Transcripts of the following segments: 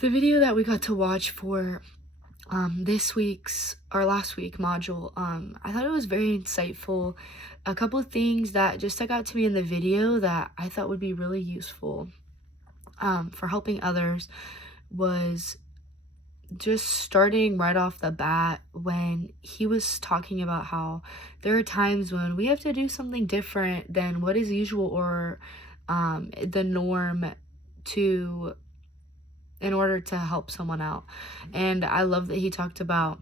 The video that we got to watch for last week module, I thought it was very insightful. A couple of things that just stuck out to me in the video that I thought would be really useful for helping others was just starting right off the bat when he was talking about how there are times when we have to do something different than what is usual or the norm to in order to help someone out. And I love that he talked about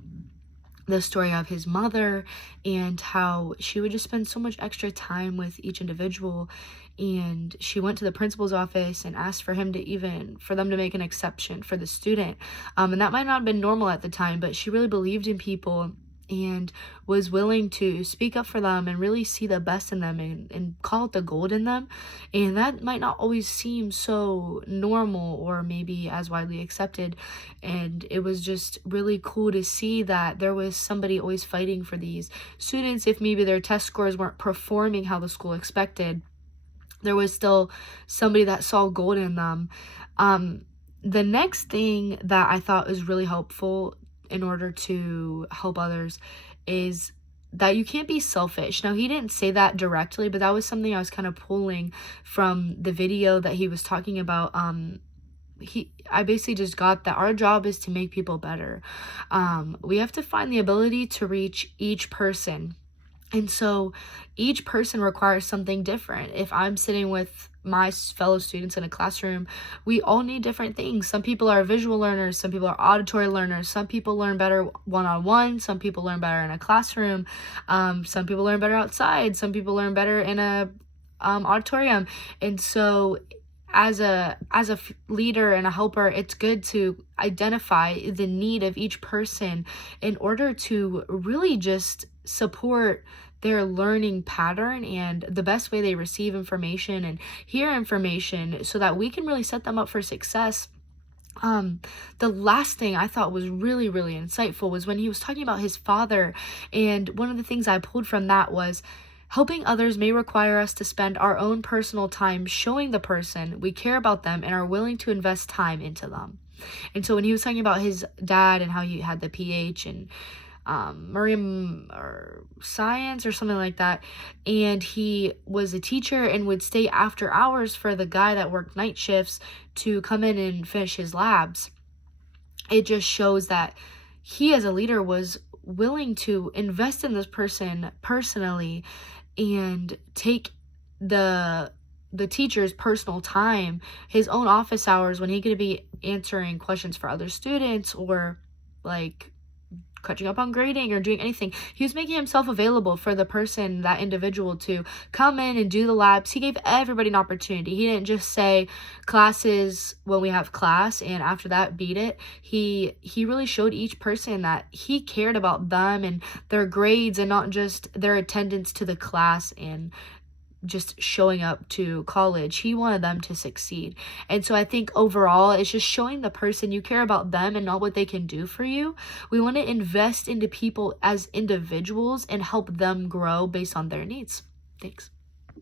the story of his mother and how she would just spend so much extra time with each individual, and she went to the principal's office and asked for them to make an exception for the student. And that might not have been normal at the time, but she really believed in people and was willing to speak up for them and really see the best in them and call it the gold in them. And that might not always seem so normal or maybe as widely accepted. And it was just really cool to see that there was somebody always fighting for these students. If maybe their test scores weren't performing how the school expected, there was still somebody that saw gold in them. The next thing that I thought was really helpful in order to help others is that you can't be selfish. Now, he didn't say that directly, but that was something I was kind of pulling from the video that he was talking about. I basically just got that our job is to make people better. We have to find the ability to reach each person. And so each person requires something different. If I'm sitting with my fellow students in a classroom, we all need different things. Some people are visual learners, some people are auditory learners, some people learn better one-on-one, some people learn better in a classroom, some people learn better outside, some people learn better in a auditorium. And so as a leader and a helper, it's good to identify the need of each person in order to really just support their learning pattern and the best way they receive information and hear information so that we can really set them up for success. The last thing I thought was really, really insightful was when he was talking about his father. And one of the things I pulled from that was helping others may require us to spend our own personal time showing the person we care about them and are willing to invest time into them. And so when he was talking about his dad and how he had the PH and Marine or science or something like that, and he was a teacher and would stay after hours for the guy that worked night shifts to come in and finish his labs, it just shows that he as a leader was willing to invest in this person personally and take the teacher's personal time, his own office hours when he could be answering questions for other students or like catching up on grading or doing anything. He was making himself available for the person, that individual, to come in and do the labs. He gave everybody an opportunity. He didn't just say classes when we have class and after that beat it. He really showed each person that he cared about them and their grades and not just their attendance to the class and just showing up to college. He wanted them to succeed. And so I think overall it's just showing the person you care about them and not what they can do for you. We want to invest into people as individuals and help them grow based on their needs. Thanks.